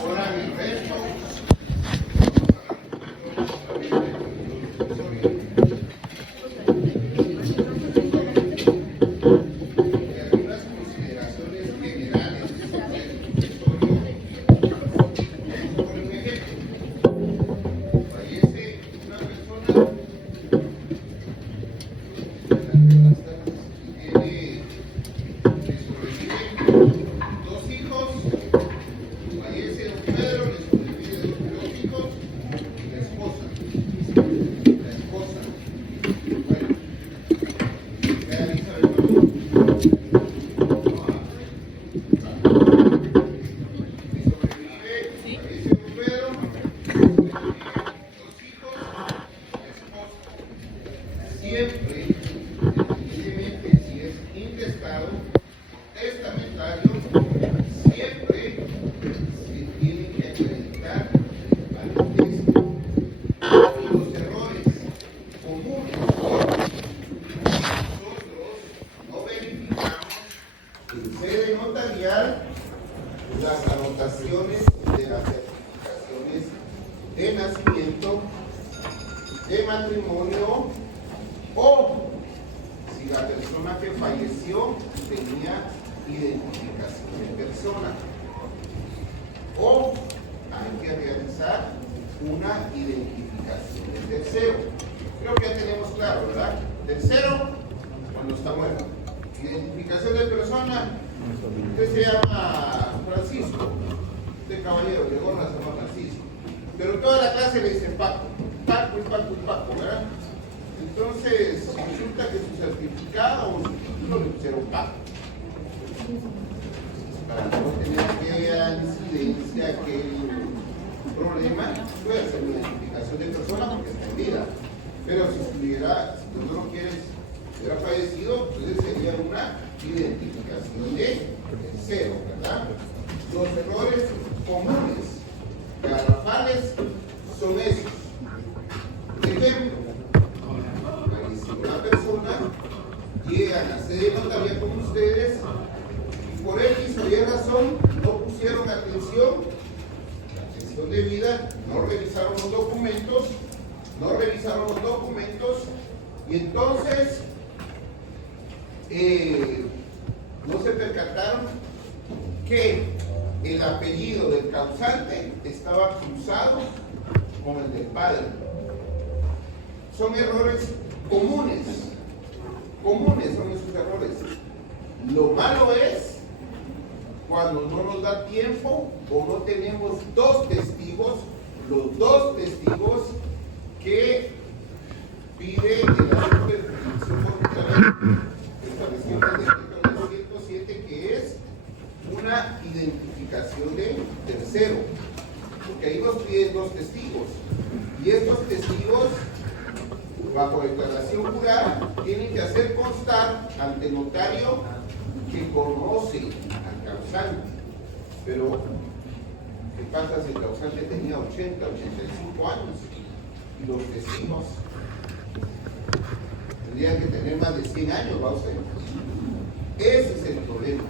Ahora mi reto. Algunas consideraciones generales sobre el territorio. Por ejemplo, fallece una persona le sobreviven dos hijos, fallece don Pedro, le sobreviven dos hijos y la esposa. Bueno, ya Elizabeth le sobrevive, fallece don Pedro, le sobreviven dos hijos y la esposa. Siempre, independientemente si es intestado o testamentario, siempre se tiene que acreditar al texto. Los errores comunes que nosotros no verificamos en sede notarial, las anotaciones de las certificaciones de nacimiento, de matrimonio, o si la persona que falleció tenía identificación de persona, o hay que realizar una identificación de tercero. Creo que ya tenemos claro, ¿verdad? Tercero, cuando está muerto. Identificación de persona, usted se llama Francisco, este caballero llegó a San Francisco, pero toda la clase le dice Paco, ¿verdad? Entonces, resulta que su certificado o su título le pusieron Paco. Para no tener aquella incidencia, aquel problema, puede hacer una identificación de persona porque está en vida. Pero si estuviera, si tú no lo quieres, hubiera fallecido, entonces sería una identificación de tercero, ¿verdad? Los errores comunes, garrafales, son esos. Ejemplo, una persona llega a la sede notaria con ustedes y por X o Y razón no pusieron atención debida, no revisaron los documentos y entonces no se percataron que el apellido del causante estaba cruzado con el del padre. Son errores comunes son esos errores. Lo malo es cuando no nos da tiempo o no tenemos los dos testigos que pide el asunto de jurisdicción voluntaria establecido en el decreto 107, que es una identificación de tercero, porque ahí nos piden dos testigos y estos testigos, bajo declaración jurada, tienen que hacer constar ante notario que conoce al causante. Pero, ¿qué pasa si el causante tenía 80, 85 años? Y los testigos tendrían que tener más de 100 años, ¿va usted? Ese es el problema.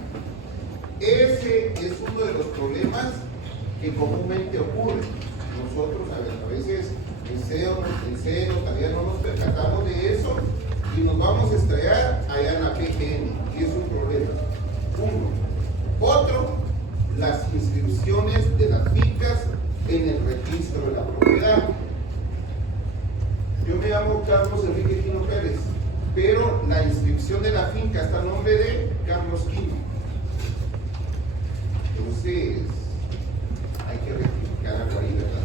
Ese es uno de los problemas que comúnmente ocurre. Nosotros a veces en sede notaria no nos percatamos de eso y nos vamos a estrellar allá en la PGN, y es un problema. Uno. Otro, las inscripciones de las fincas en el registro de la propiedad. Yo me llamo Carlos Enrique Quino Pérez, pero la inscripción de la finca está a nombre de Carlos Quino. Entonces, hay que rectificar algo ahí, ¿verdad?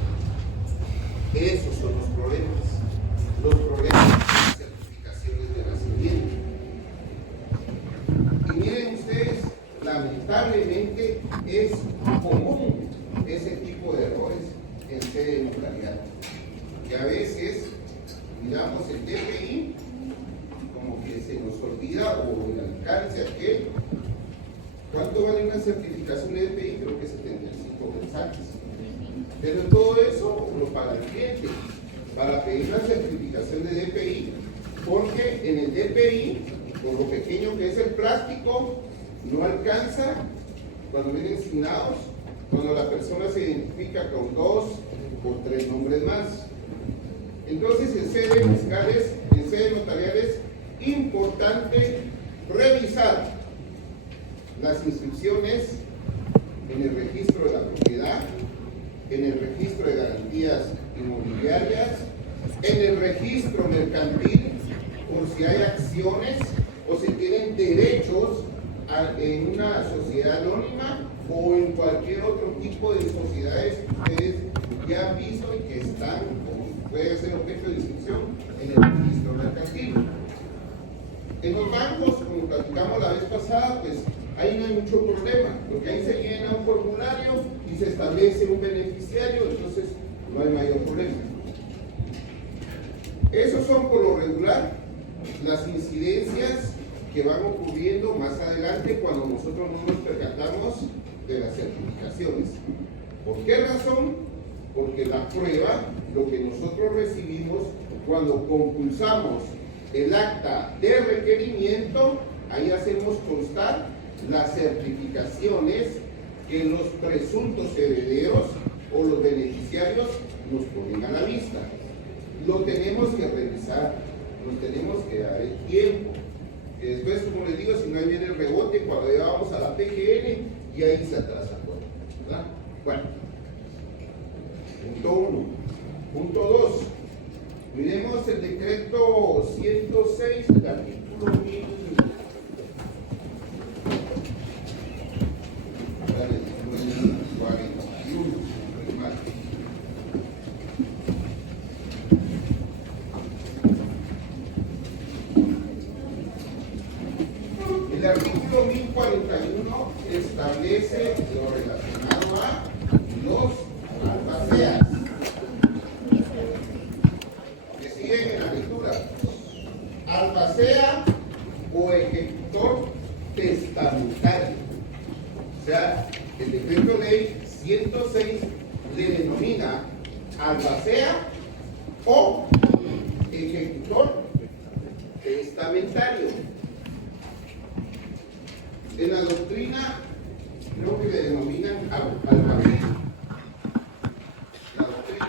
Esos son los problemas de las certificaciones de nacimiento. Y miren ustedes, lamentablemente es común ese tipo de errores en sede notarial. Y a veces miramos el DPI como que se nos olvida, o el alcance aquel. ¿Cuánto vale una certificación de DPI? Creo que 75 mensajes. Pero todo eso lo paga el cliente para pedir la certificación de DPI, porque en el DPI, por lo pequeño que es el plástico, no alcanza, cuando vienen signados, cuando la persona se identifica con 2 o 3 nombres más. Entonces, en sede fiscales, en sede notarial es importante revisar las inscripciones en el registro de la propiedad, en el registro de garantías inmobiliarias, en el registro mercantil, por si hay acciones o si tienen derechos en una sociedad anónima o en cualquier otro tipo de sociedades que ustedes ya han visto y que están, o puede ser objeto de inscripción en el registro mercantil. En los bancos, como platicamos la vez pasada, pues ahí no hay mucho problema, porque ahí se llena un formulario y se establece un beneficiario, entonces no hay mayor problema. Esos son por lo regular las incidencias que van ocurriendo más adelante cuando nosotros no nos percatamos de las certificaciones. ¿Por qué razón? Porque la prueba, lo que nosotros recibimos cuando compulsamos el acta de requerimiento, ahí hacemos constar las certificaciones que los presuntos herederos o los beneficiarios nos ponen a la vista. Lo tenemos que revisar, nos tenemos que dar el tiempo. Que después, como les digo, si no, ahí viene el rebote cuando ya vamos a la PGN y ahí se atrasa todo, ¿verdad? Bueno, punto 1. Punto 2. Miremos el decreto 106 del artículo 1000. El artículo 1041 establece lo relacionado a los albaceas. Que siguen en la lectura. Albacea o ejecutor testamentario. O sea, el decreto ley 106 le denomina albacea o ejecutor testamentario. En la doctrina creo que le denominan alguacil. La doctrina,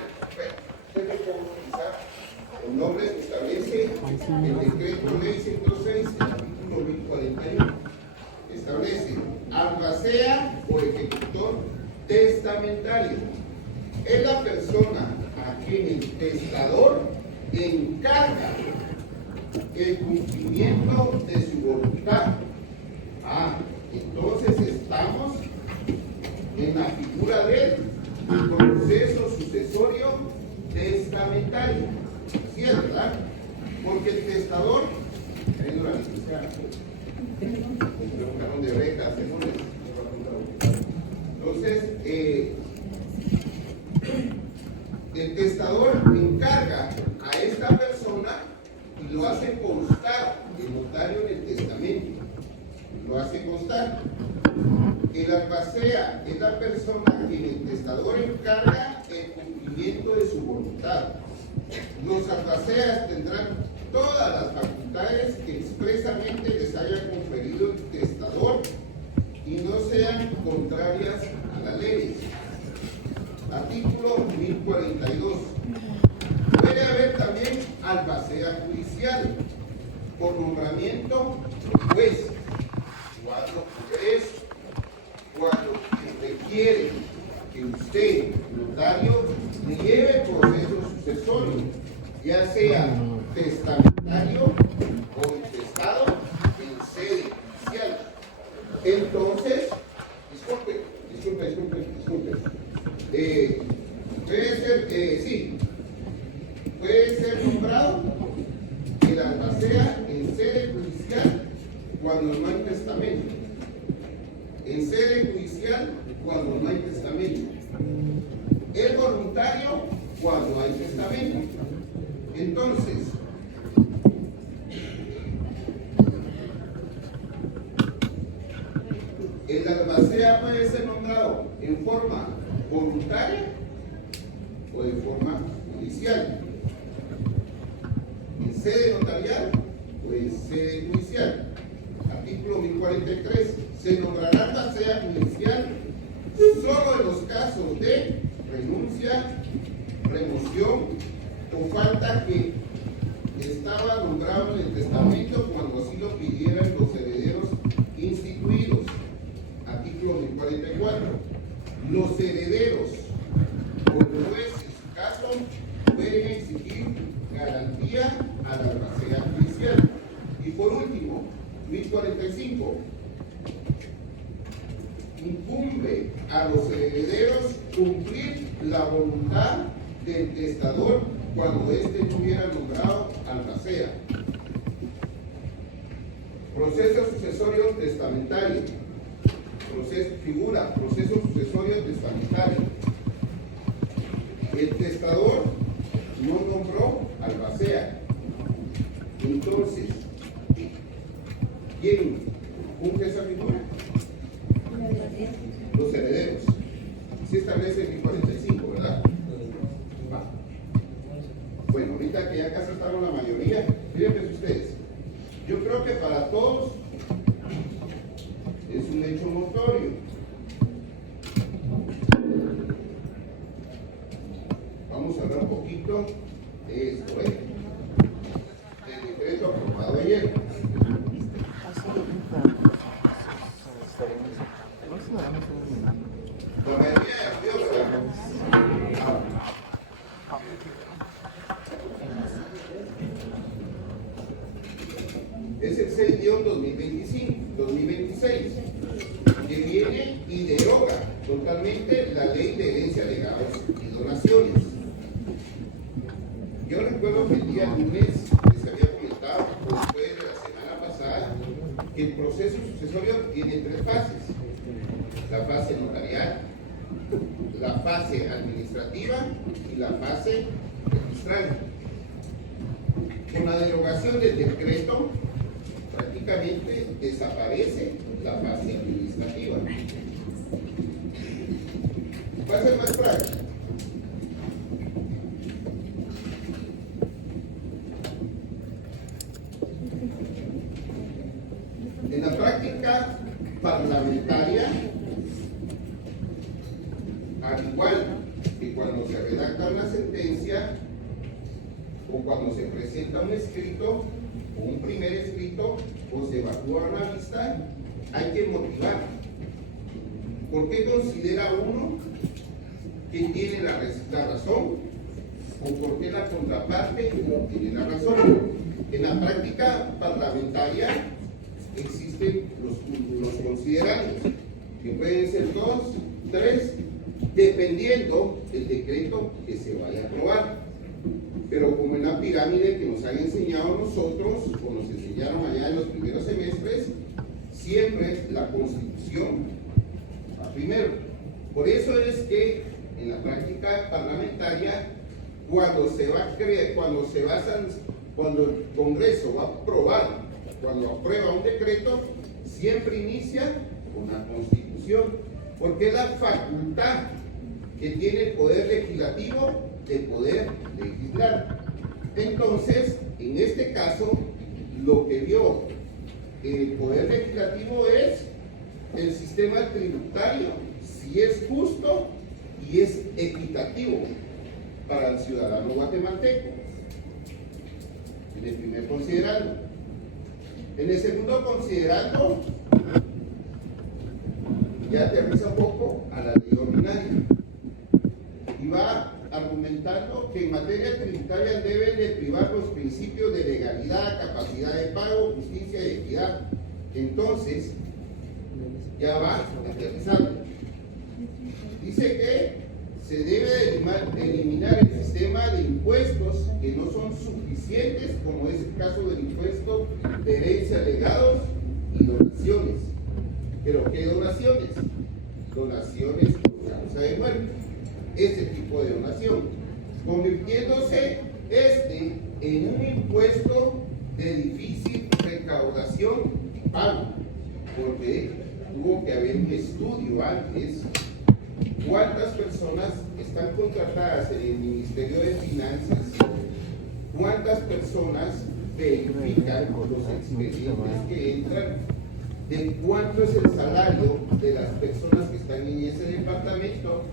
ustedes pueden utilizar el nombre que establece el decreto ley 106, el artículo 1041. Establece albacea o ejecutor testamentario. Es la persona a quien el testador encarga el cumplimiento de su voluntad. Entonces estamos en la figura del proceso sucesorio testamentario. ¿Sí es verdad? Porque el testador, ahí no la licenciada, un carón de becas, entonces, el testador encarga a esta persona y lo hace constar el notario en el testamento. Lo hace constar. El albacea es la persona a quien el testador encarga el cumplimiento de su voluntad. Los albaceas tendrán todas las facultades que expresamente les haya conferido el testador y no sean contrarias a las leyes. Artículo 1042. Puede haber también albacea judicial por nombramiento del juez. Cuando requiere que usted, notario, lleve proceso sucesorio, ya sea testamentario o intestado en sede judicial. Entonces, disculpe. Puede ser nombrado el albacea en sede judicial cuando no hay testamento. En sede judicial cuando no hay testamento. El voluntario cuando hay testamento. Entonces, el albacea puede ser nombrado en forma voluntaria o de forma judicial. En sede notarial o en sede judicial. Artículo 1043. Se nombrará albacea judicial solo en los casos de renuncia, remoción o falta que estaba nombrado en el testamento cuando así lo pidieran los herederos instituidos. Artículo 1044. Los herederos, como es en su caso, pueden exigir garantía a la albacea judicial. Y por último, 1045. Incumbe a los herederos cumplir la voluntad del testador cuando éste no hubiera nombrado albacea. Proceso sucesorio testamentario. Proceso sucesorio testamentario. El testador no nombró albacea. Entonces, ¿quién cumple esa figura? Los herederos. Sí establece en el 45, ¿verdad? Va. Bueno, ahorita que ya casi estamos la mayoría, fíjense ustedes. Yo creo que para todos es un hecho notorio. Vamos a hablar un poquito de esto, ¿eh? El decreto aprobado ayer. Es el 6-2026, que viene y deroga totalmente la ley de herencia, legados y donaciones. Yo recuerdo que el día lunes les había comentado, después de la semana pasada, que el proceso sucesorio tiene 3 fases: la fase notarial, la fase administrativa y la fase registral. Con la derogación del decreto, prácticamente desaparece la fase administrativa. Va a ser más práctico. En la práctica parlamentaria, al igual que cuando se redacta una sentencia o cuando se presenta un escrito o un primer escrito o se evacúa una vista, hay que motivar. ¿Por qué considera uno que tiene la razón o por qué la contraparte no tiene la razón? En la práctica parlamentaria existen los considerandos, que pueden ser 2, 3, dependiendo del decreto que se vaya a aprobar. Pero como en la pirámide que nos han enseñado nosotros, o nos enseñaron allá en los primeros semestres, siempre la Constitución va primero. Por eso es que en la práctica parlamentaria, cuando el Congreso va a aprobar, cuando aprueba un decreto, siempre inicia con la Constitución, porque es la facultad que tiene el Poder Legislativo de poder legislar. Entonces, en este caso, lo que vio el Poder Legislativo es el sistema tributario, si es justo y es equitativo para el ciudadano guatemalteco, en el primer considerando. En el segundo considerando, ya aterriza un poco a la ley ordinaria y va argumentando que en materia tributaria deben de privar los principios de legalidad, capacidad de pago, justicia y equidad. Entonces, ya va aterrizando. Dice que se debe eliminar el sistema de impuestos que no son suficientes, como es el caso del impuesto de herencia, legados y donaciones. ¿Pero qué donaciones? Donaciones por causa de muerte. Ese tipo de donación, convirtiéndose en un impuesto de difícil recaudación y pago, porque tuvo que haber un estudio antes cuántas personas están contratadas en el Ministerio de Finanzas, cuántas personas verifican los expedientes que entran, de cuánto es el salario de las personas que están en ese departamento esto,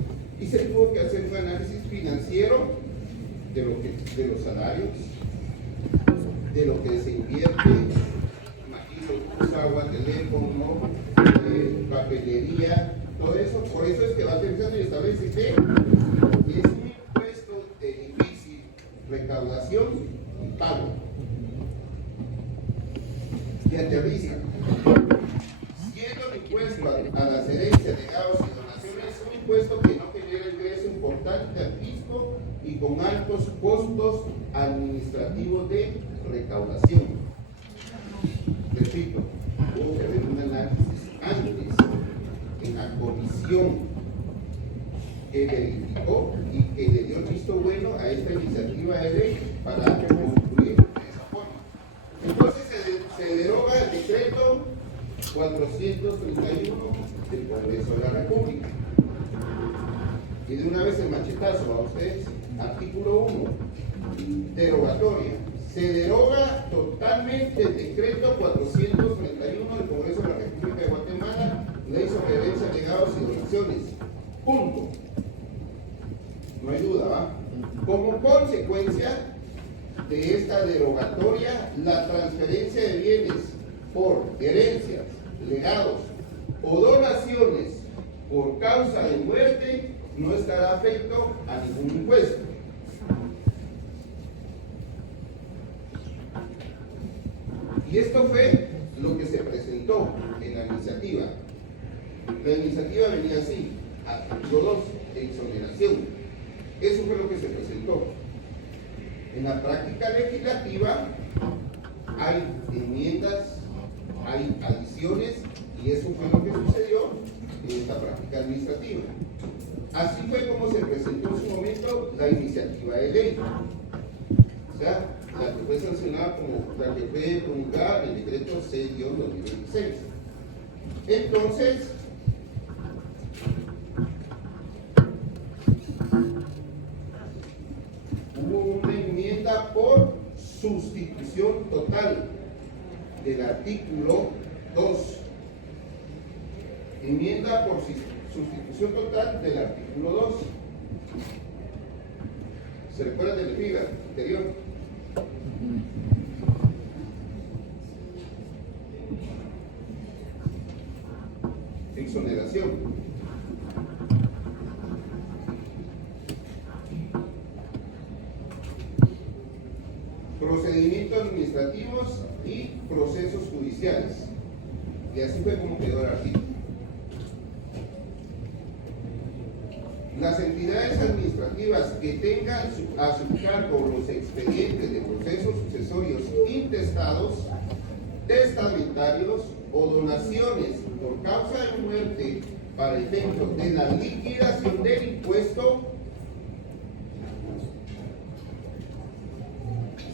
y se tuvo que hacer un análisis financiero de los salarios, de lo que se invierte, imagino, agua, teléfono, papelería, todo eso. Por eso es que va aterrizando y establece que es un impuesto de difícil recaudación y pago. Y aterriza. Siendo el impuesto a las herencias, legados y donaciones un impuesto que no genera ingreso importante al fisco y con altos costos administrativos de recaudación. Repito, hubo que haber un análisis antes en la comisión que verificó y que le dio el visto bueno a esta iniciativa de ley para concluir de esa forma. Entonces se deroga el decreto 431 del Congreso de la República. Y de una vez el machetazo a ustedes, artículo 1, derogatoria. Se deroga totalmente el decreto 431 del Congreso de la República de Guatemala, ley sobre herencias, legados y donaciones. Punto. No hay duda, ¿va? Como consecuencia de esta derogatoria, la transferencia de bienes por herencias, legados o donaciones por causa de muerte no estará afecto a ningún impuesto. Y esto fue lo que se presentó en la iniciativa. La iniciativa venía así, artículo 2, exoneración. Eso fue lo que se presentó. En la práctica legislativa hay enmiendas, hay adiciones, y eso fue lo que sucedió en esta práctica administrativa. Así fue como se presentó en su momento la iniciativa de ley. O sea, la que fue sancionada como la que fue promulgada en el decreto 6-2016. Entonces, hubo una enmienda por sustitución total del artículo 2. Enmienda por sustitución total del artículo 2. ¿Se recuerdan del FIGA anterior? Exoneración. Procedimientos administrativos y procesos judiciales. Y así fue como quedó el artículo. Las entidades administrativas que tengan a su cargo los expedientes de procesos sucesorios intestados, testamentarios o donaciones por causa de muerte para efectos de la liquidación del impuesto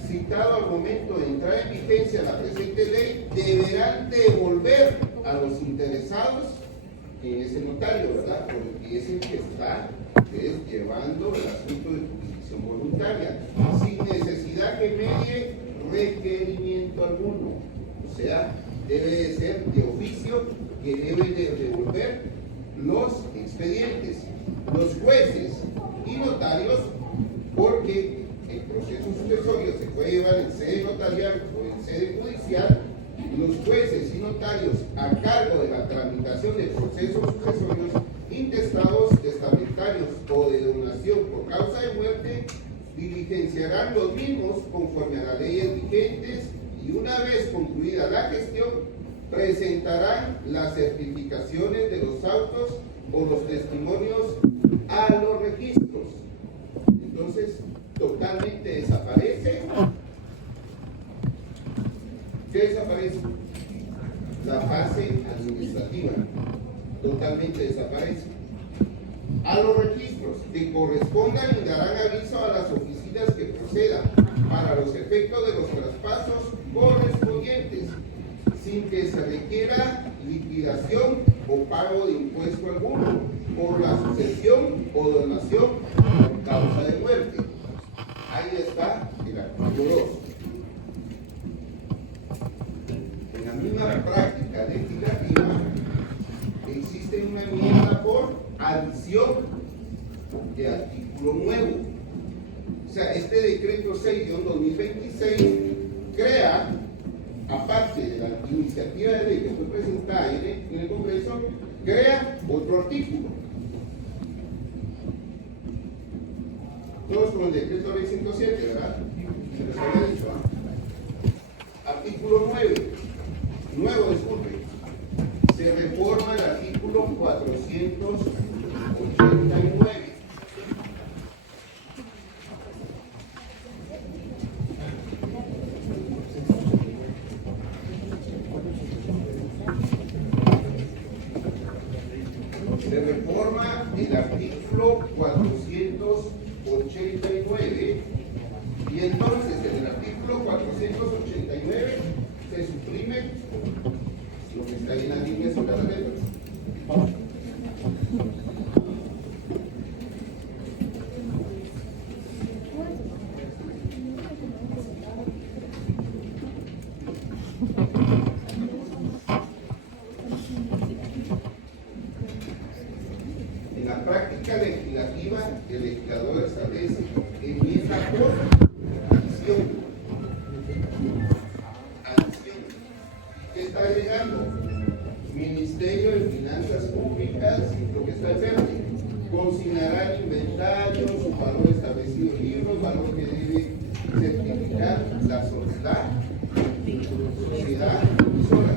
citado al momento de entrar en vigencia la presente ley, deberán devolver a los interesados en ese notario, ¿verdad? Porque es el que está llevando el asunto de jurisdicción voluntaria, sin necesidad que medie requerimiento alguno. O sea, debe de ser de oficio que debe de devolver los expedientes, los jueces y notarios, porque el proceso sucesorio se puede llevar en sede notarial o en sede judicial. Los jueces y notarios a cargo de la tramitación de procesos sucesorios intestados, testamentarios o de donación por causa de muerte diligenciarán los mismos conforme a las leyes vigentes y una vez concluida la gestión presentarán las certificaciones de los autos o los testimonios a los registros. Entonces, totalmente desaparece. ¿Qué desaparece? La fase administrativa. Totalmente desaparece. A los registros que correspondan y darán aviso a las oficinas que procedan para los efectos de los traspasos correspondientes, sin que se requiera liquidación o pago de impuesto alguno por la sucesión o donación por causa de muerte. Ahí está el artículo 2. En la misma práctica legislativa existe una enmienda por adición de artículo nuevo. O sea, este decreto 6-2026 crea, aparte de la iniciativa de ley que fue presentada en el Congreso, crea otro artículo. Todos con el decreto ley 107, ¿verdad? Se les había dicho, Artículo 9, disculpe. Se reforma el artículo 489. Se reforma el artículo 489 y entonces en el artículo 489 se suprime lo que está ahí en la línea sobre la letra. En la práctica legislativa, el legislador establece enmienda por adición. ¿Qué está agregando? Ministerio de Finanzas Públicas, lo que está al verde, consignará el inventario, su valor establecido en libros, valor que debe certificar la sociedad emisora.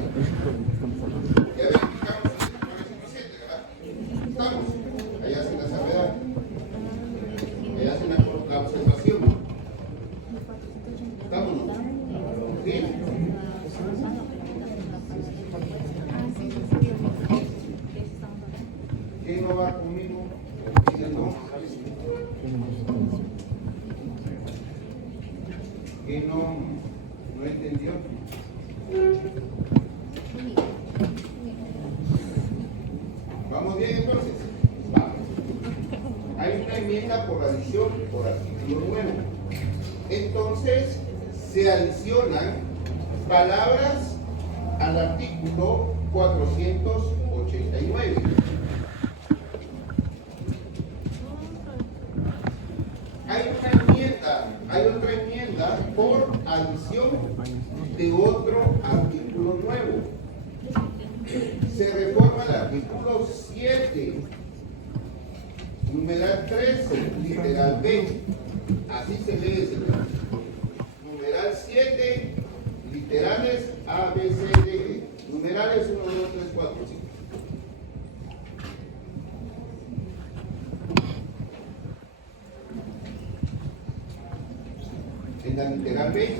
Ya verificamos el 7, ¿verdad? Estamos. Allá hacen la salvedad. Allá hacen la observación. ¿Estamos? ¿Sí? ¿Quién no va conmigo? ¿Quién no? ¿Quién no entendió? ¿Vamos bien entonces? Vamos. Hay una enmienda por adición por artículo nuevo. Entonces, se adicionan palabras al artículo 489. Hay otra enmienda por adición de otro artículo nuevo. Se reforma el artículo 7, numeral 13, literal B. Así se lee ese artículo. Numeral 7, literales A, B, C, D, E. Numerales 1, 2, 3, 4, 5. En la literal B,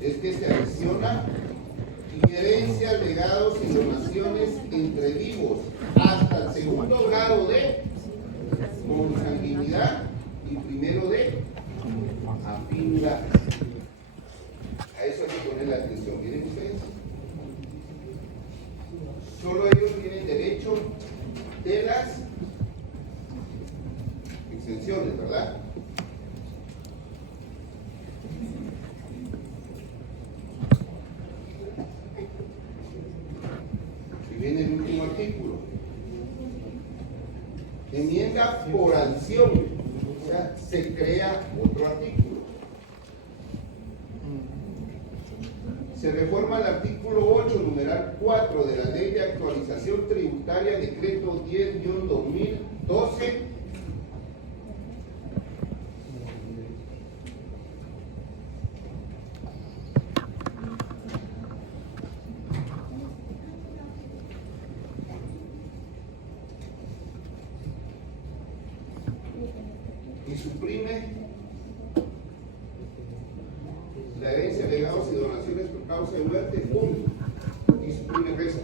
es que se adiciona herencias, legados y donaciones entre vivos hasta el segundo grado de consanguinidad y primero de afinidad. A eso hay que poner la atención. Miren ustedes, solo ellos tienen derecho de las exenciones, ¿verdad? Y viene el último artículo. Enmienda por adición, o sea, se crea otro artículo. Se reforma el artículo 8, numeral 4 de la Ley de Actualización Tributaria, decreto 10-2012. Y suprime la herencia, legados y donaciones por causa de muerte, punto. Y suprime resto.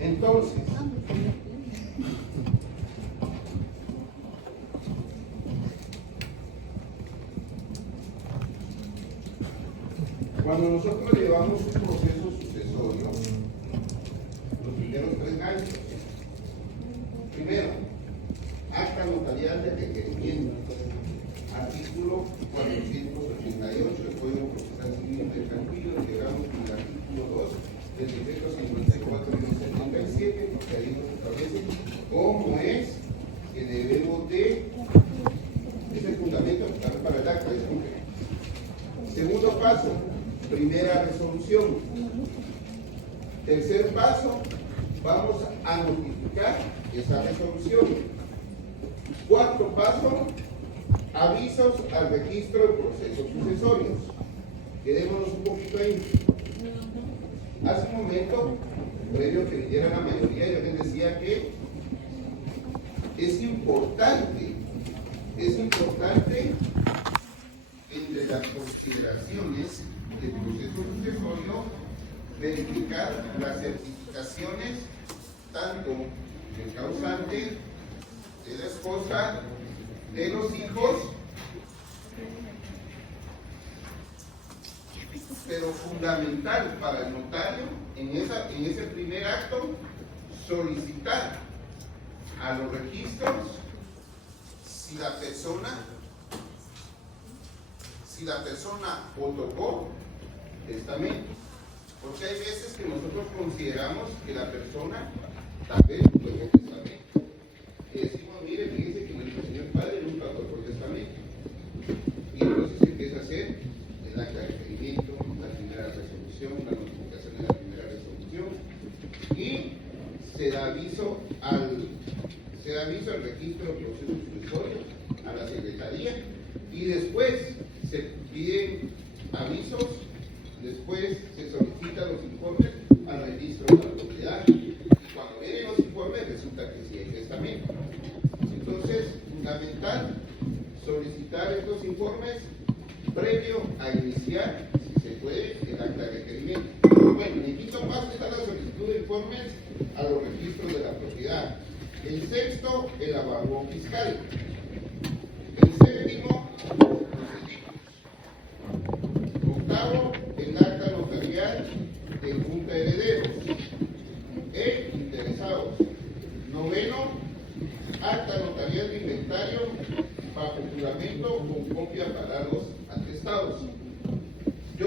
Entonces, Cuando nosotros llevamos un proceso sucesorio, los primeros 3 años, primero, acta notarial de requerimiento, artículo 488 del Código Procesal Civil Mercantil, llegamos con el artículo 2 del decreto 54-77, porque ahí nos establece cómo es que debemos de, es el fundamento para el acta, disculpe. Segundo paso, primera resolución. Tercer paso, vamos a notificar esa resolución. Cuarto paso, avisos al registro de procesos sucesorios. Quedémonos un poquito ahí. Hace un momento, previo que viniera la mayoría, yo les decía que es importante entre las consideraciones del proceso sucesorio verificar las certificaciones tanto del causante, de la esposa, de los hijos, pero fundamental para el notario en ese primer acto solicitar a los registros si la persona otorgó testamento, porque hay veces que nosotros consideramos que la persona tal vez otorgó testamento y decimos, mire, fíjese que nuestro señor padre nunca otorgó testamento, y entonces se empieza a hacer el acta de requerimiento, la primera resolución, la notificación de la primera resolución, y se da aviso al registro de procesos sucesorios, a la secretaría, y después se piden avisos, después se solicitan los informes al registro de la propiedad, y cuando vienen los informes resulta que sí hay testamento. Entonces, fundamental solicitar estos informes previo a iniciar, si se puede, el acta de requerimiento. Bueno, en el quinto paso está la solicitud de informes a los registros de la propiedad. El sexto, el avalúo fiscal. El séptimo, los registros. Octavo, el acta notarial de junta de herederos e interesados. Noveno, acta notarial de inventario bajo juramento con copia para los atestados. Yo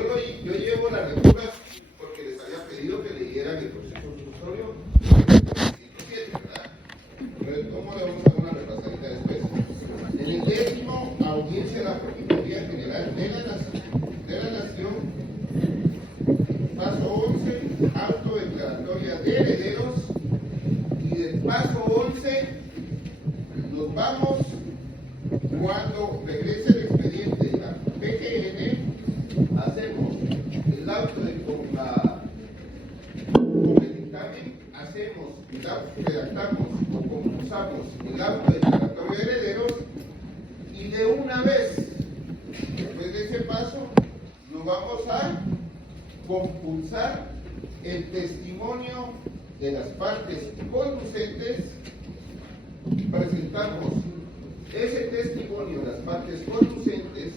llevo la lectura porque les había pedido que leyeran el proceso sucesorio 107, ¿verdad? Pero ¿cómo le vamos a dar una repasadita después? En el décimo, audiencia de la Procuraduría General de la Nación. Paso 11, auto declaratoria de herederos. Y del paso 11 nos vamos cuando regrese el expediente de la PGN, hacemos el auto con el dictamen, redactamos o compulsamos el auto declaratorio de herederos, y de una vez, después de ese paso, nos vamos a compulsar el testimonio de las partes conducentes. Presentamos ese testimonio de las partes conducentes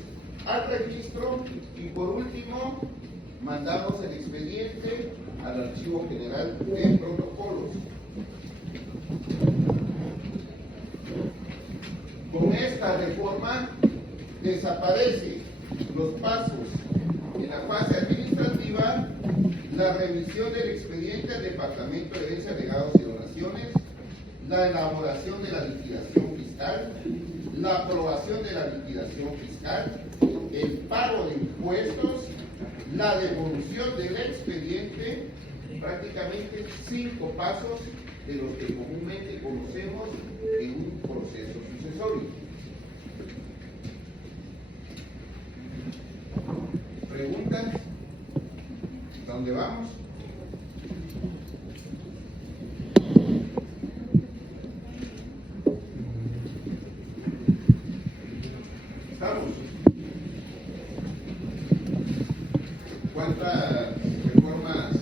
al registro y por último mandamos el expediente al Archivo General de Protocolos. Con esta reforma desaparece los pasos en la fase administrativa, la revisión del expediente al Departamento de Herencia, Legados y Donaciones, la elaboración de la liquidación fiscal, la aprobación de la liquidación fiscal, el pago de impuestos, la devolución del expediente, prácticamente 5 pasos de los que comúnmente conocemos en un proceso sucesorio. ¿Preguntas? ¿Dónde vamos? ¿Estamos? ¿Cuántas reformas,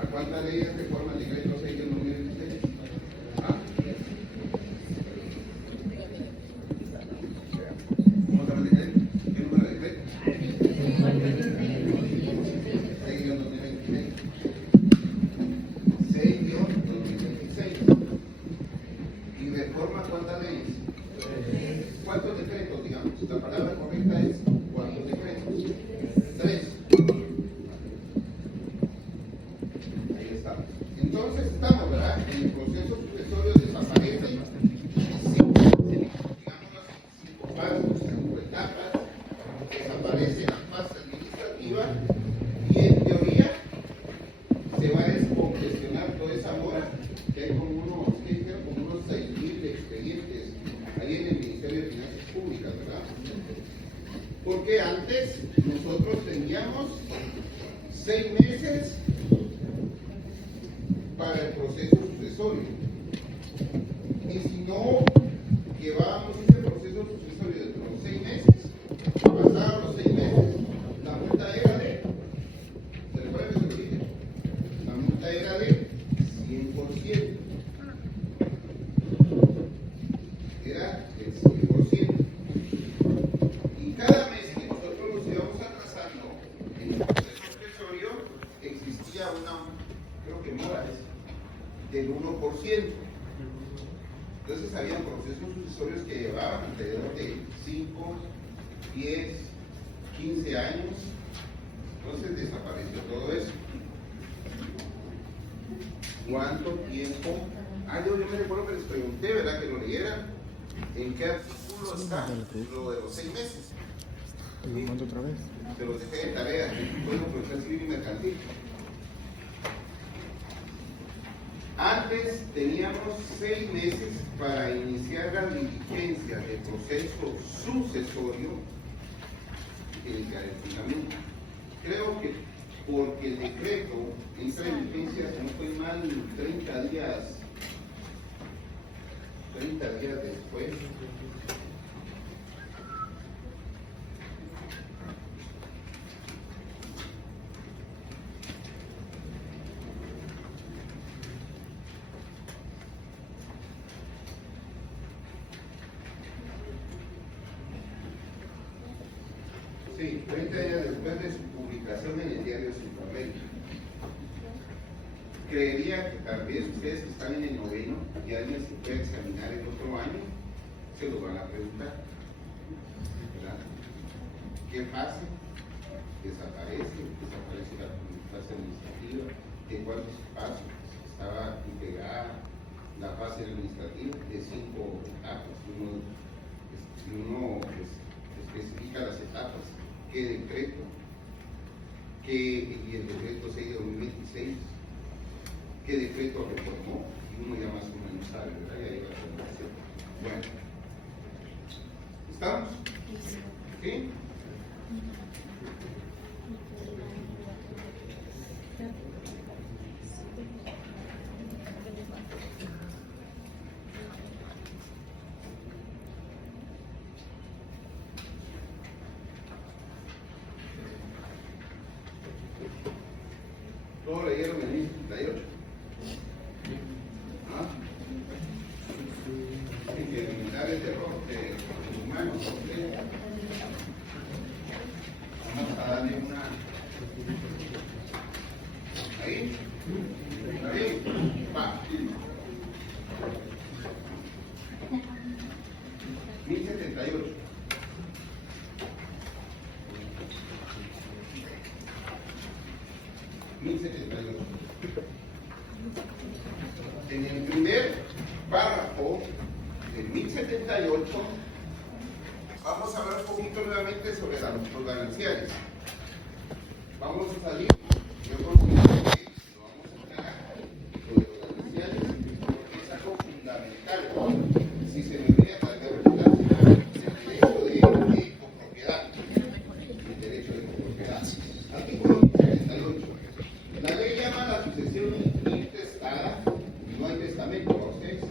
a cuántas leyes, reformas, decretos hay que nominen ustedes? ¿Ah? ¿Cómo se llama el decreto? ¿Qué número de decreto? desaparece la fase administrativa y en teoría se va a descongestionar toda esa mora, que hay como unos, ¿qué dijeron? Como unos 6.000 expedientes ahí en el Ministerio de Finanzas Públicas, ¿verdad? Porque antes nosotros teníamos 6 meses para el proceso sucesorio. Y si no llevábamos ese proceso sucesorio dentro de los 6 meses, pasaban los 6 meses, la multa era de, ¿se recuerda que se lo dije? La multa era de 100%. Era el 100%. Y cada mes que nosotros nos íbamos atrasando en el proceso sucesorio, existía una, creo que mora del 1%. Entonces había procesos sucesorios que llevaban alrededor de 5, 10, 15 años. Entonces desapareció todo eso. ¿Cuánto tiempo? Yo me recuerdo que les pregunté, ¿verdad? Que lo leyeran. ¿En qué artículo está lo de los 6 meses? Te lo mando otra vez. Se los dejé de tarea, el Código Procesal Civil y Mercantil. Antes teníamos 6 meses para iniciar las diligencias de proceso sucesorio y iniciar el fundamento. Creo que porque el decreto entra en vigencia, si no fue mal, 30 días después. Sí, 30 días después de su publicación en el diario Centroamérica. Creería que tal vez ustedes que están en el 9º y alguien se puede examinar el otro año, se lo van a preguntar. ¿Verdad? ¿Qué fase? Desaparece la fase administrativa, de cuántos pasos estaba integrada la fase administrativa de 5 etapas. Uno especifica las etapas. ¿Qué decreto? Y el decreto 6 de 2026, ¿qué decreto reformó? Y uno ya más o menos sabe, ¿verdad? Ya llega la formulación. Bueno, ¿estamos? ¿Sí? ¿Todo leyeron el 1078? ¿Ah? Hay que eliminar el error de humanos. Vamos a darle una. Ahí. Ahí. Va. 1078. En el primer párrafo del 1078 vamos a hablar un poquito nuevamente sobre los gananciales. Vamos a salir, yo considero que lo vamos a aclarar sobre los gananciales porque es algo fundamental. Si se me olvida tal vez el derecho de copropiedad. El derecho de copropiedad. Artículo 78. La ley llama a la sucesión intestada, no hay testamento para ustedes.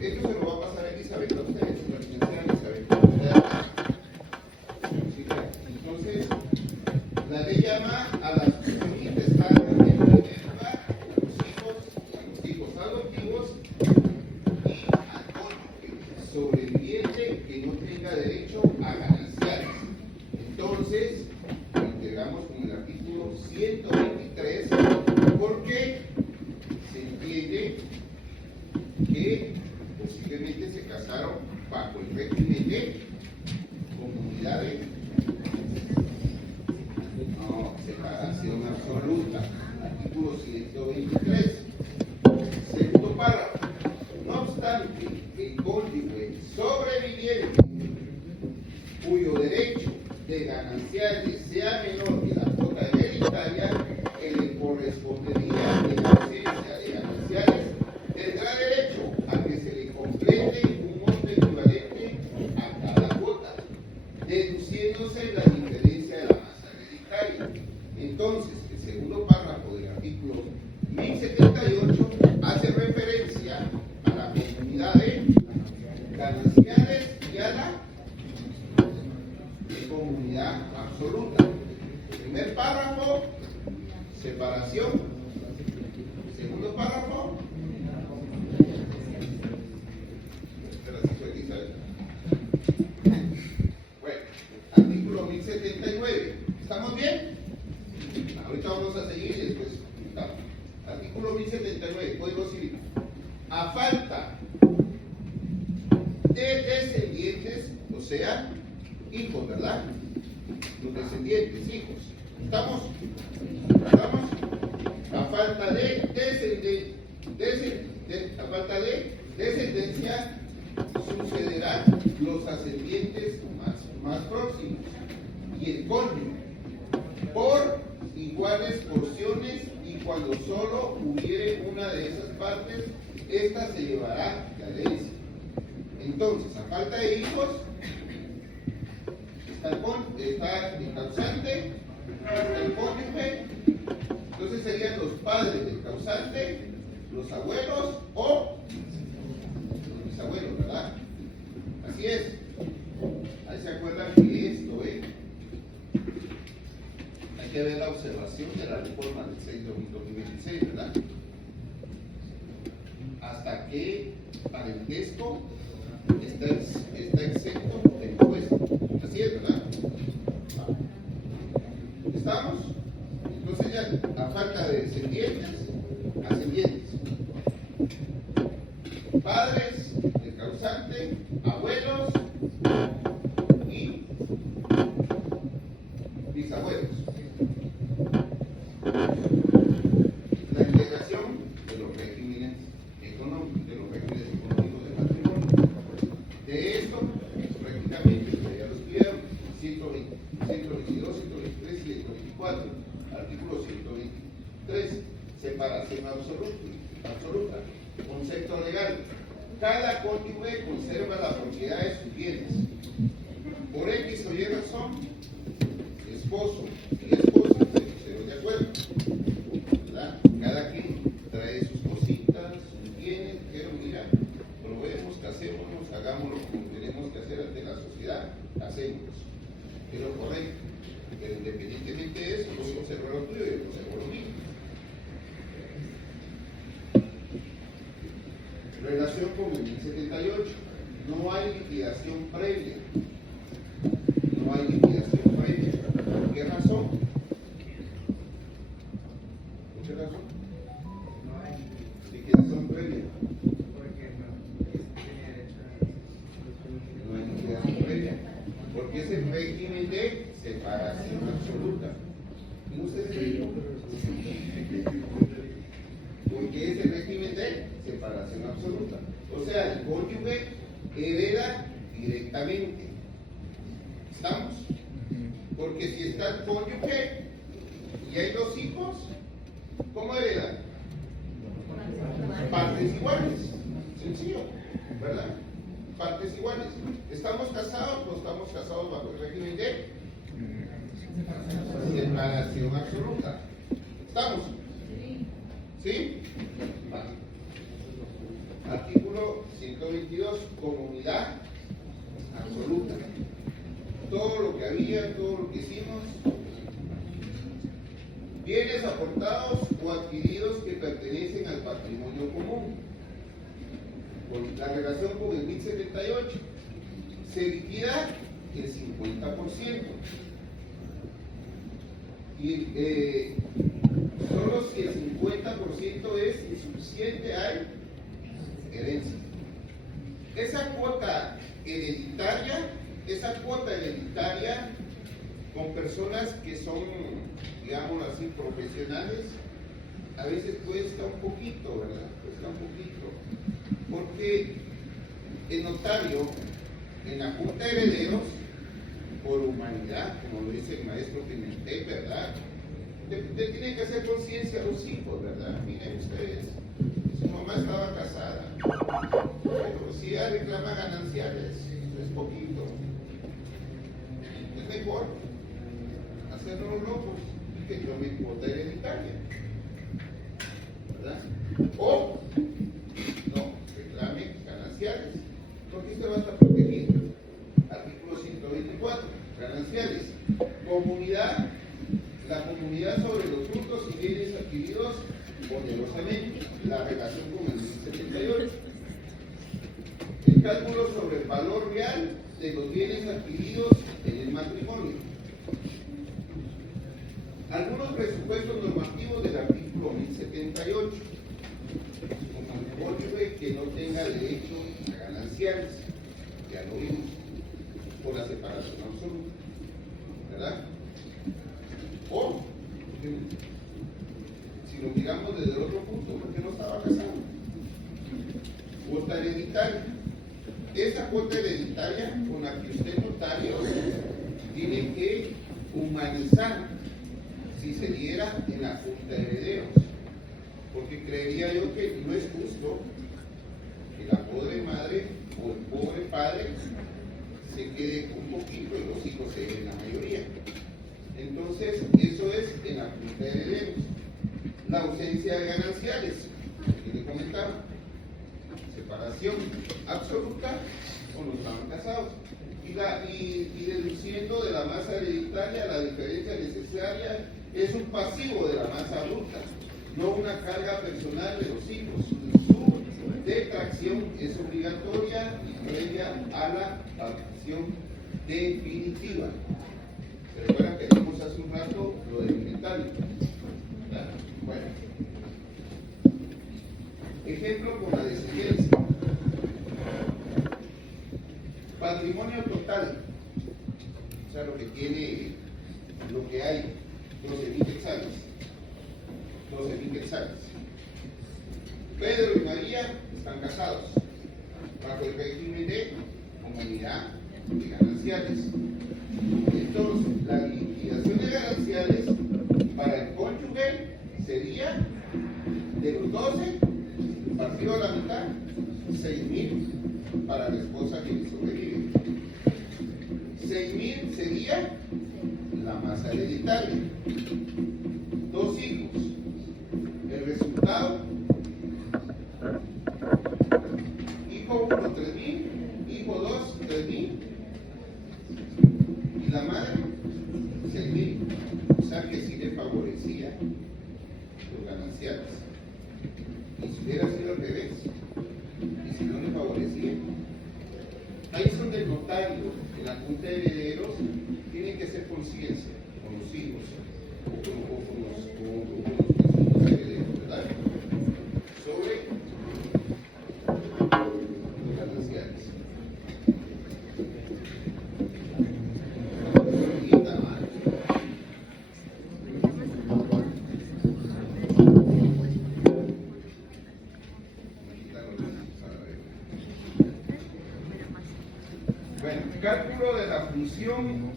Esto se lo va a pasar a Elizabeth a ustedes, la licenciada Elizabeth. Entonces, la ley llama a la sucesión intestada en primer lugar a los hijos adoptivos y al cónyuge sobreviviente que no tenga derecho a gananciales. Entonces, lo integramos con el artículo 123 porque se entiende que posiblemente se casaron bajo el régimen de comunidades. No, separación absoluta. Artículo 123. Segundo párrafo. No obstante, el cónyuge sobreviviente cuyo derecho de de gananciales sea menor que la cuota hereditaria, que le correspondería en ausencia de gananciales, tendrá derecho a que se le complete un monto equivalente a cada cuota, deduciéndose la diferencia de la masa hereditaria. Entonces, el segundo párrafo del artículo 1078 hace referencia a la comunidad de gananciales y a la comunidad absoluta. Primer párrafo, separación. Segundo párrafo, bueno, artículo 1079. ¿Estamos bien? Ahorita vamos a seguir y después. Artículo 1079, Código Civil. A falta de descendientes, o sea, hijos, ¿verdad? Los descendientes, hijos. ¿Estamos? ¿Estamos? A falta de descendencia, sucederán los ascendientes más próximos y el cónyuge por iguales porciones, y cuando solo hubiere una de esas partes, esta se llevará la herencia. Entonces, a falta de hijos, está el causante, el cónyuge. Entonces serían los padres del causante, los abuelos o los bisabuelos, ¿verdad? Así es. Ahí se acuerdan que esto hay que ver la observación de la reforma del 6 de 2026, ¿verdad? Hasta qué parentesco está exento de impuesto. Así es, ¿verdad? ¿Estamos? Entonces ya, a falta de descendientes, ascendientes. Padres del causante, abuelos y bisabuelos. La integración de los regímenes económicos, del matrimonio. De esto, prácticamente, ya lo estudiaron, 122, 123 y 124, artículo 123, separación absoluta, concepto legal. Cada cónyuge conserva la propiedad de sus bienes. Por X o Y razón, esposo y esposa se pusieron de acuerdo, ¿verdad? Cada quien trae sus cositas, sus bienes, dijeron, mira, probemos, casémonos, hagámoslo como tenemos que hacer ante la sociedad, hacemos. Pero correcto. Pero independientemente de eso, yo conservo lo tuyo y yo conservo lo mío. Relación con el 1078. No hay liquidación previa. No hay liquidación previa. ¿Por qué razón? ¿Por qué razón? No hay Liquidación previa. porque No hay liquidación previa. Porque es el régimen de separación absoluta. ¿No se dice? Porque es el régimen de separación absoluta. O sea, el cónyuge hereda directamente. ¿Estamos? Porque si está el cónyuge y hay dos hijos, ¿cómo heredan? Partes iguales. Sencillo, ¿verdad? Partes iguales. ¿Estamos casados? No estamos casados bajo el régimen de separación absoluta. ¿Estamos? ¿Sí? Vale. Artículo 122, comunidad absoluta. Todo lo que había, todo lo que hicimos, bienes aportados o adquiridos que pertenecen al patrimonio común. Con la relación con el 1078, se liquida el 50%. Y solo si el 50% es insuficiente hay herencia. Esa cuota hereditaria con personas que son, digamos así, profesionales, a veces cuesta un poquito, ¿verdad? Cuesta un poquito. Porque el notario, en la junta de herederos, por humanidad, como lo dice el maestro Pimentel, ¿verdad? Usted tiene que hacer conciencia a los hijos, ¿verdad? Miren ustedes, su mamá estaba casada, pero si ella reclama gananciales, es poquito. Es mejor hacernos locos que yo me cuota hereditaria, ¿verdad? O no reclame gananciales, porque usted va a estar protegido. Artículo 124, gananciales. Comunidad, la comunidad sobre los frutos y bienes adquiridos onerosamente, la relación con el 1078. El cálculo sobre el valor real de los bienes adquiridos en el matrimonio. Algunos presupuestos normativos del artículo 1078. Como el cónyuge que no tenga derecho a gananciales, ya lo vimos, por la separación absoluta, ¿verdad? O, si lo miramos desde el otro punto, porque no estaba casado. Cuota hereditaria. Esa cuota hereditaria con la que usted, notario, tiene que humanizar si se diera en la junta de herederos. Porque creería yo que no es justo que la pobre madre o el pobre padre se quede un poquito y los hijos se den la mayoría. Entonces, eso es en la junta de herederos. La ausencia de gananciales, que le comentaba. Separación absoluta o no estaban casados. Y deduciendo de la masa hereditaria, la diferencia necesaria es un pasivo de la masa bruta, no una carga personal de los hijos. Su detracción es obligatoria y previa a la partición definitiva. ¿Se recuerdan que vimos hace un rato lo del inventario? Bueno. Ejemplo con la descendencia. Patrimonio total, o sea, lo que tiene, lo que hay, 12.000 quetzales. 12.000 quetzales. Pedro y María están casados bajo el régimen de humanidad y gananciales. Entonces, la liquidación de gananciales para el cónyuge sería de los 12 partido a la mitad, 6.000 para la esposa que le sobrevive. 6.000 sería la masa hereditaria. 2 hijos. El resultado, hijo 1, 3.000, hijo 2, 3.000. Y la madre, 6.000. O sea que sí le favorecía los gananciales. Y si hubiera sido al revés, y si no le favorecía, ahí es donde el notario en la junta de herederos tiene que hacer conciencia con los hijos o con los herederos, ¿verdad? Sobre los gananciales. Bueno, cálculo de la función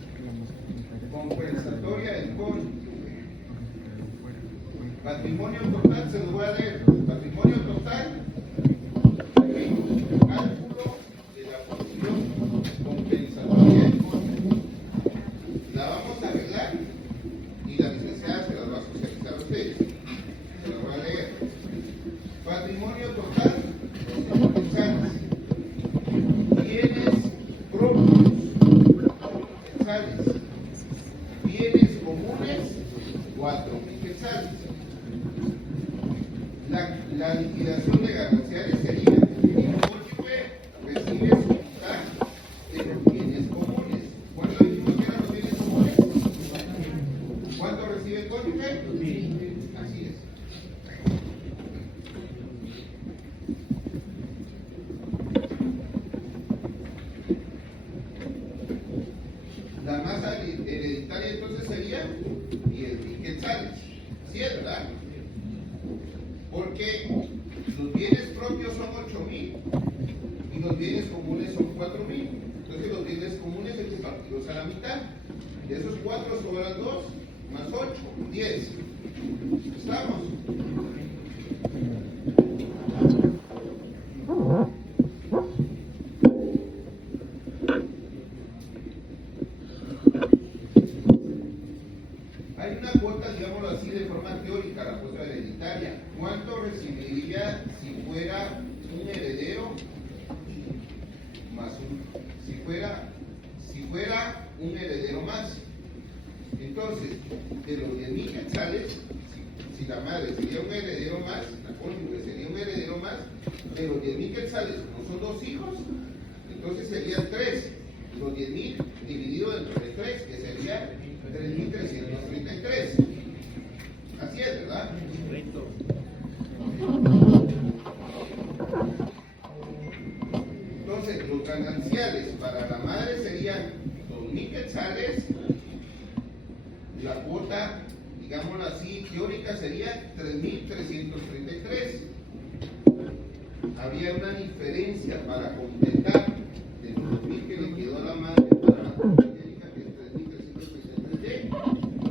compensatoria del cónyuge. Patrimonio total, se los voy a leer. Patrimonio total, cálculo de la función compensatoria del cónyuge. La vamos a arreglar y la licenciada se las va a socializar a ustedes. Se las voy a leer. Patrimonio total, quetzales. Bienes propios, quetzales. Bienes comunes, 4.000 quetzales. La liquidación de gananciales sería: el cónyuge recibe su mitad de los bienes comunes. ¿Cuánto dijimos que eran los bienes comunes? ¿Cuánto recibe el cónyuge? Así es. La masa hereditaria entonces sería 10.000 quetzales. Así es, ¿verdad? Porque los bienes propios son 8.000. 4 sobran 2, más 8, 10. ¿Estamos? Hay una cuota, digámoslo así, de forma teórica, la cuota hereditaria. ¿Cuánto recibiría si fuera un heredero más si fuera un heredero más? Entonces, de los 10.000 quetzales, si la madre sería un heredero más, la cónyuge sería un heredero más, de los 10.000 quetzales, como son 2 hijos, entonces serían 3. Los 10.000 dividido entre 3, que sería 3.333. Así es, ¿verdad? Entonces, los gananciales para la madre serían 2.000 quetzales. La cuota, digámoslo así, teórica sería 3.333. Había una diferencia para completar de los 2.000 que le quedó a la madre para la cuota teórica, que es 3.333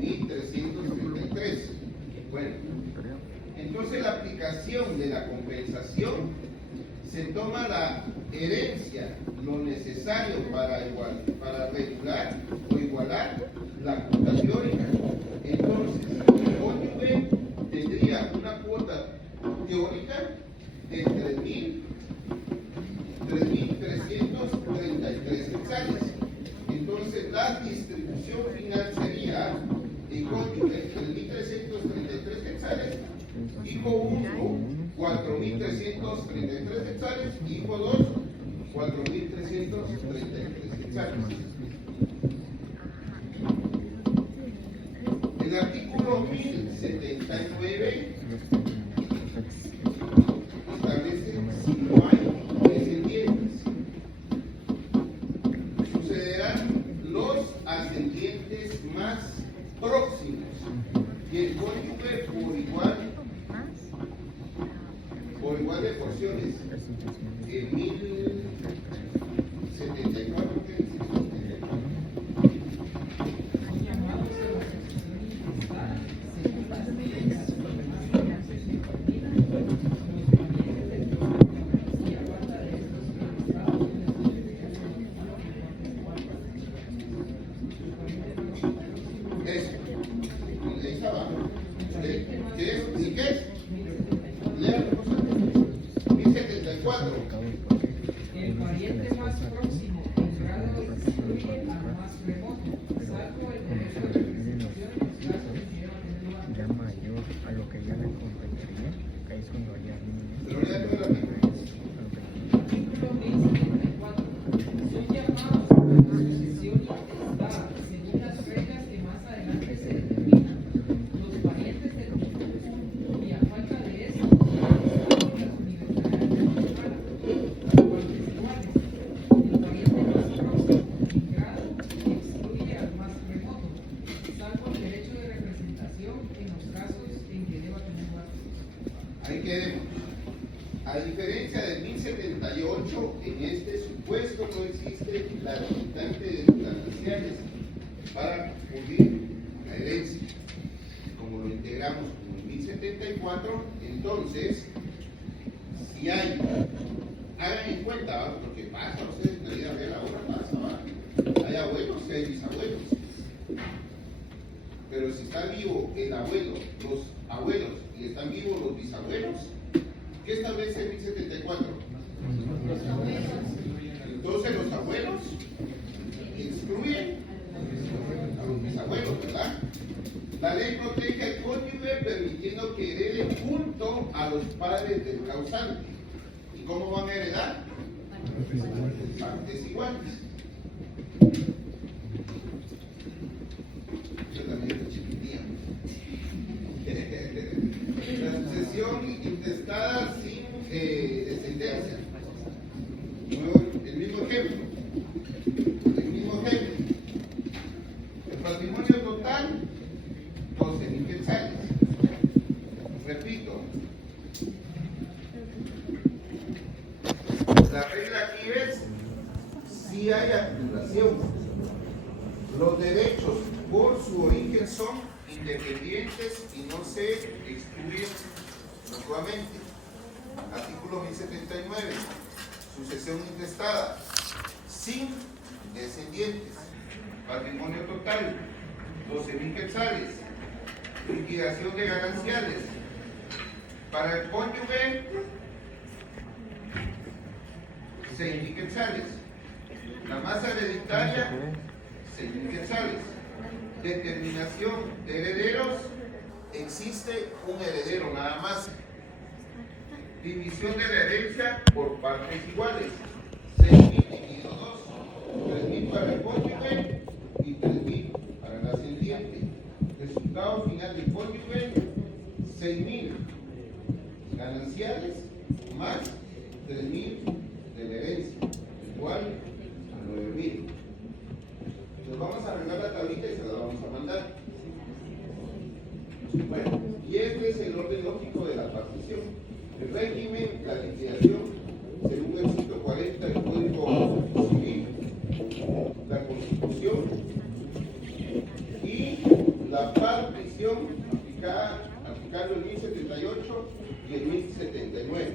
y 1.333. Bueno, entonces la aplicación de la compensación se toma la herencia, lo necesario para regular o igualar la cuota teórica. Entonces, el cónyuge tendría una cuota teórica de 3.333 quetzales. Entonces, la distribución final sería el cónyuge 3.333 quetzales, hijo 1, 4.333 quetzales, hijo 2, 4.333 quetzales. El artículo 1079 establece si no hay descendientes. Sucederán los ascendientes más próximos y el cónyuge por igual de porciones. 1074 que dice. El pariente más próximo en grado excluye al más remoto, salvo el derecho de representación en los casos que lleva a tener lugar. Ya mayor a lo que ya le competiría, que es cuando haya niños. Artículo 1074. Son llamados a la sucesión intestada según las reglas que más adelante se determinan. Los parientes del difunto y a falta de eso, las universidades de Guatemala. El pariente más próximo en grado excluye al más remoto, salvo el derecho de representación en los casos en que deba tener lugar. Ahí quedemos. A diferencia del 1078, en este supuesto no existe la limitante de los gananciales para cubrir la herencia. Como lo integramos con el 1074, entonces, si hay, hagan en cuenta, ¿va? Porque pasa, ustedes en la vida real ahora pasa, ¿va? Hay abuelos y hay bisabuelos. Pero si está vivo el abuelo, los abuelos y están vivos los bisabuelos, ¿qué establece el 1074? Entonces los abuelos excluyen a los bisabuelos, ¿verdad? La ley protege al cónyuge permitiendo que hereden junto a los padres del causante. ¿Y cómo van a heredar? Partes iguales. Yo también soy chiquitía. La sucesión intestada sin descendencia. El mismo ejemplo. El patrimonio total, 12.000 quetzales. Repito. La regla aquí es si hay acumulación. Los derechos por su origen son independientes y no se excluyen mutuamente. Artículo 1079. Sucesión intestada sin descendientes. Patrimonio total 12.000 quetzales. Liquidación de gananciales. Para el cónyuge 6.000 quetzales. La masa hereditaria 6.000 quetzales. Determinación de herederos. Existe un heredero nada más. División de la herencia por partes iguales. 6.000 dividido 2. 3.000 para el cónyuge y 3.000 para el ascendiente. Resultado final del cónyuge 6.000 gananciales más 3.000 de la herencia, igual a 9.000. Nos vamos a arreglar la tablita y se la vamos a mandar. Bueno, y este es el orden lógico de la partición. El régimen, la liquidación, según el 140 del Código Civil, la Constitución y la partición aplicando el 1078 y el 1079.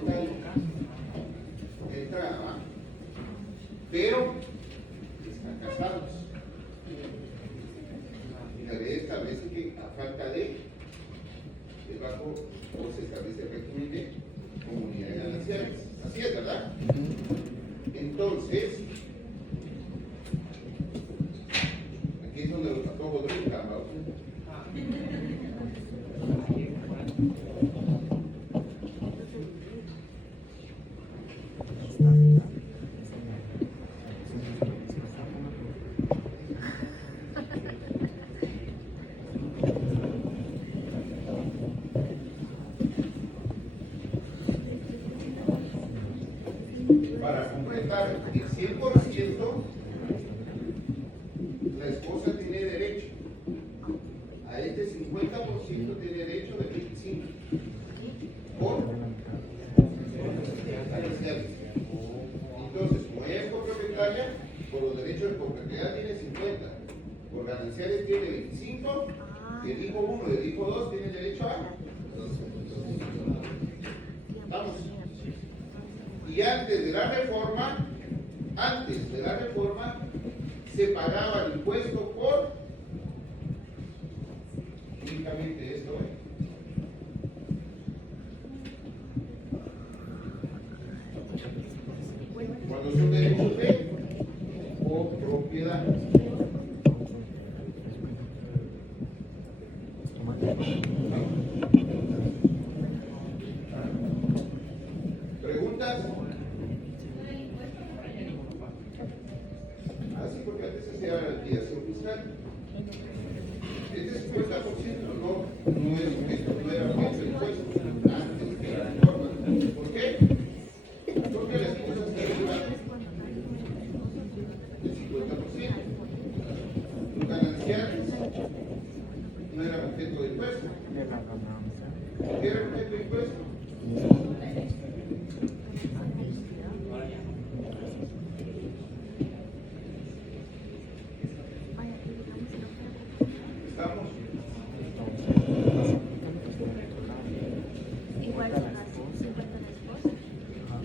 detalle. Entrada, ¿va? Pero están casados. Y la ley establece que a falta de bajo o se establece el régimen de comunidad de gananciales. Así es, ¿verdad? Entonces, aquí es donde los patojos brincan, ¿va? Para completar el 100%, la esposa tiene derecho. A este 50% tiene derecho de 25. Por gananciales. Entonces, como ella es copropietaria, por los derechos de copropiedad tiene 50. Por gananciales tiene 25. Y el hijo 1 y el hijo 2 tienen derecho a. Vamos. Y antes de la reforma, se pagaba el impuesto por únicamente esto, cuando son derechos de copropiedad. ¿Preguntas? Así porque antes se hacía la liquidación fiscal. Este 50% no era objeto de impuesto antes de la reforma. ¿Por qué? Porque la esposa se deriva del 50%. Los gananciales no eran objeto de impuesto. ¿Qué era objeto de impuesto? ¿Estamos?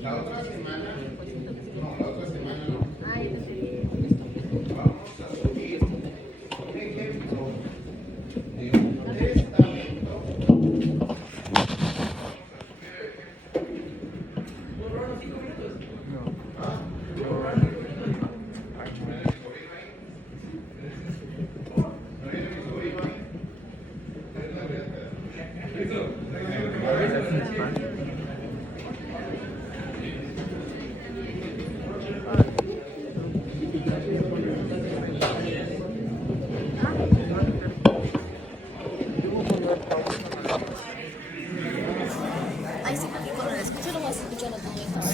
La otra semana no. Vamos a subir un ejemplo de un testamento. Ay, sí, porque cuando la escucho no vas a escuchar los muñecos.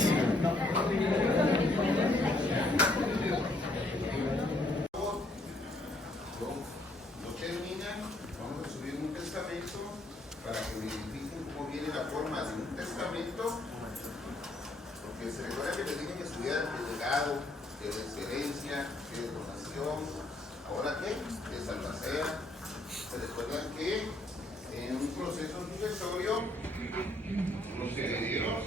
Lo terminan, vamos a subir un testamento para que verifiquen cómo viene la forma de un testamento, porque se recuerda que les dije que estudiar el legado, que es herencia, que es donación, ahora qué, que es albacea. Se recuerdan que en un proceso sucesorio los herederos,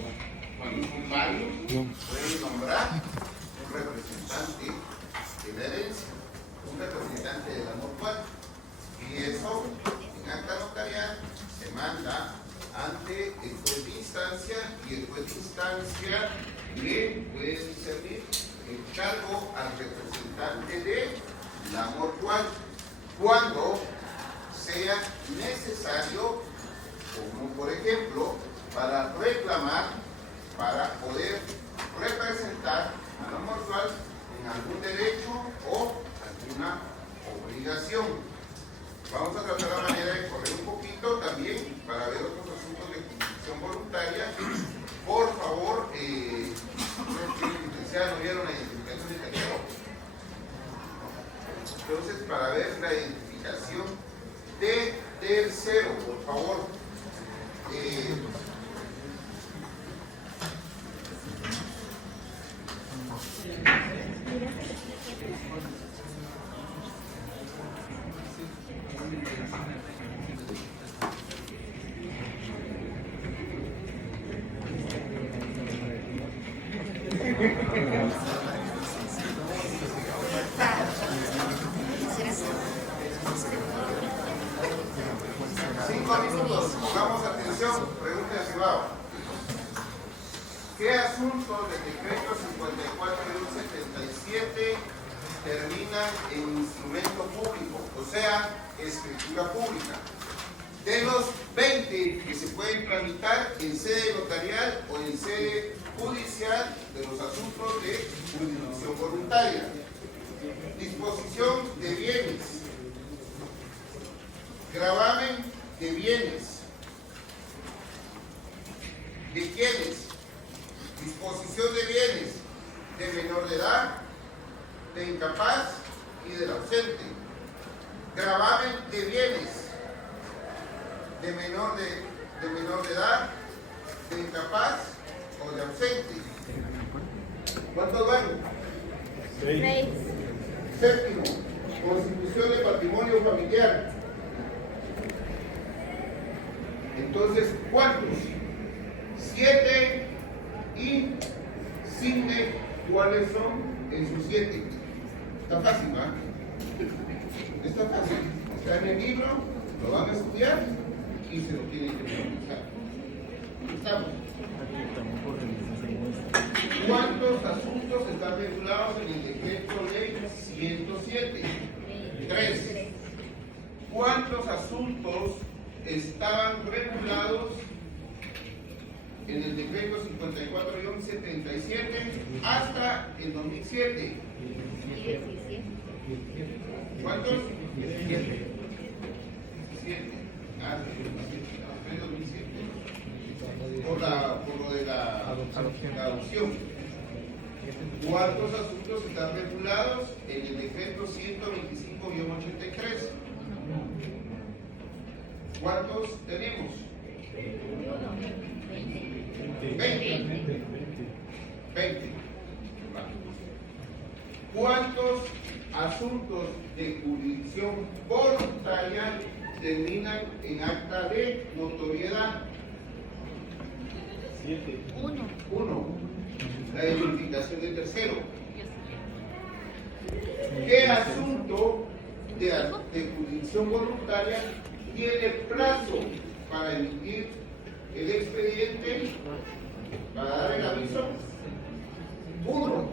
cuando son varios, pueden nombrar un representante de la herencia, un representante de la mortuaria. Y eso, en acta notarial, se manda ante el juez de instancia, y el juez de instancia le puede discernir el cargo al representante de la mortuaria cuando sea necesario, como por ejemplo, para reclamar, para poder representar a la mortuaria en algún derecho o alguna obligación. Vamos a tratar la manera de correr un poquito también para ver otros asuntos de constitución voluntaria. Por favor, licenciada, ¿no vieron la identificación del tercero? Entonces, para ver la identificación de tercero, por favor. Cinco minutos, pongamos atención, pregunta de privado. ¿Qué asuntos del decreto 54-77 terminan en instrumento público, o sea, escritura pública? De los 20 que se pueden tramitar en sede notarial o en sede judicial de los asuntos de jurisdicción voluntaria. Disposición de bienes. Gravamen de bienes. ¿De quiénes? Disposición de bienes de menor de edad, de incapaz y del ausente. Gravamen de bienes de menor de edad, de incapaz o de ausente. ¿Cuántos van? 6. Séptimo, constitución de patrimonio familiar. Entonces, ¿cuántos? 7 y signe cuáles son en sus 7. Está fácil, ¿verdad? Está fácil. Está en el libro, lo van a estudiar y se lo tienen que memorizar. ¿Estamos? ¿Cuántos asuntos están regulados en el decreto ley 107? 3. ¿Cuántos asuntos estaban regulados en el decreto 54-77 hasta el 2007? ¿Cuántos? 17. Hasta el 2007. Por lo de la adopción. ¿Cuántos asuntos están regulados en el decreto 125-83? ¿Cuántos tenemos? 20. ¿Cuántos asuntos de jurisdicción voluntaria terminan en acta de notoriedad? 1. La identificación de tercero. ¿Qué asunto de jurisdicción voluntaria tiene plazo para emitir el expediente, para dar el aviso? 1.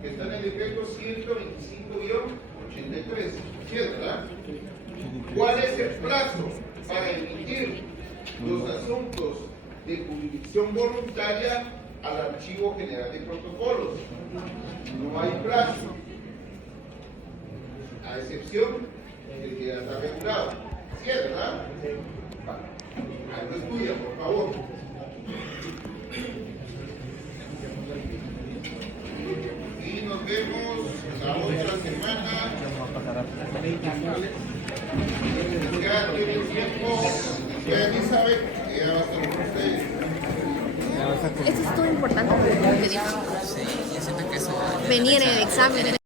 Que está en el decreto 125-83. ¿Sí, verdad? ¿Cuál es el plazo para emitir los asuntos de jurisdicción voluntaria al Archivo General de Protocolos? No hay plazo, a excepción de que ya está regulado. ¿Sí, verdad? Vale. Ahí lo estudia, por favor. Y nos vemos la otra semana. Ya tienen tiempo. Ya Elizabeth, ya va a estar con ustedes. Esto es todo importante. Venir en el examen.